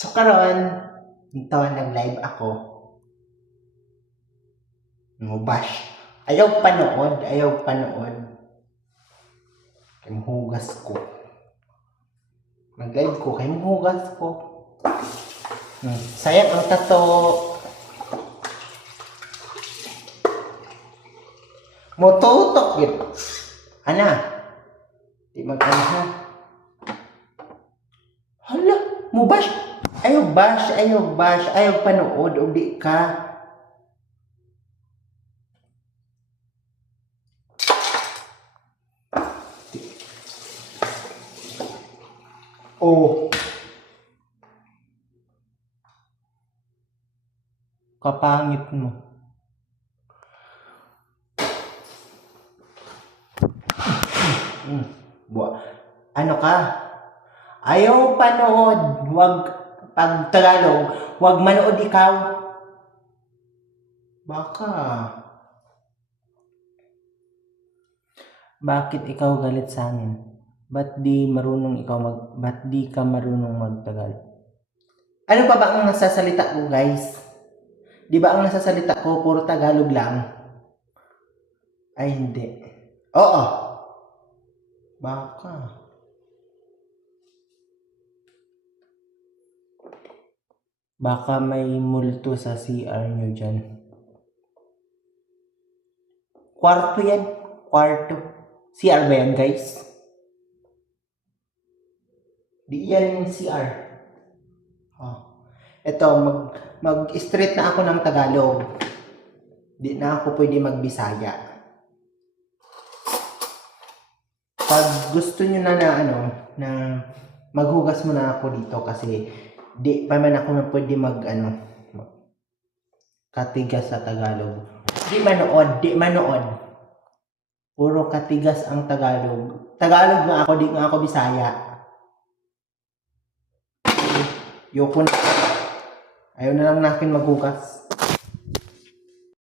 So karon, dito nag-live ako. Bash. Ayaw panood. Kaya mahugas ko. Nag-live ko, kaya mahugas ko. Sayang ang tato. Motutok yun. Ana? Di mag-ano ha? Hala, mo bash? Ayaw panood o di ka. Oh. Kapangit mo. Ano ka? Ayaw panood. Pag Tagalog, wag manood ikaw. Baka. Bakit ikaw galit sa amin? Ba't di ka marunong magtagalog? Ano pa ba ang nasasalita ko, guys? Di ba ang nasasalita ko puro Tagalog lang? Ay, hindi. Oo. Baka. Baka may multo sa CR nyo dyan. Kwarto yan. Kwarto. CR ba yan, guys? Di yan yung CR. Ito, mag-straight na ako ng Tagalog. Di na ako pwede magbisaya. Pag gusto nyo na maghugas mo na ako dito kasi di pa man ako na pwede katigas sa Tagalog. Di manood. Puro katigas ang Tagalog. Tagalog nga ako, di nga ako Bisaya. Yoko na. Ayaw na lang natin maghugas.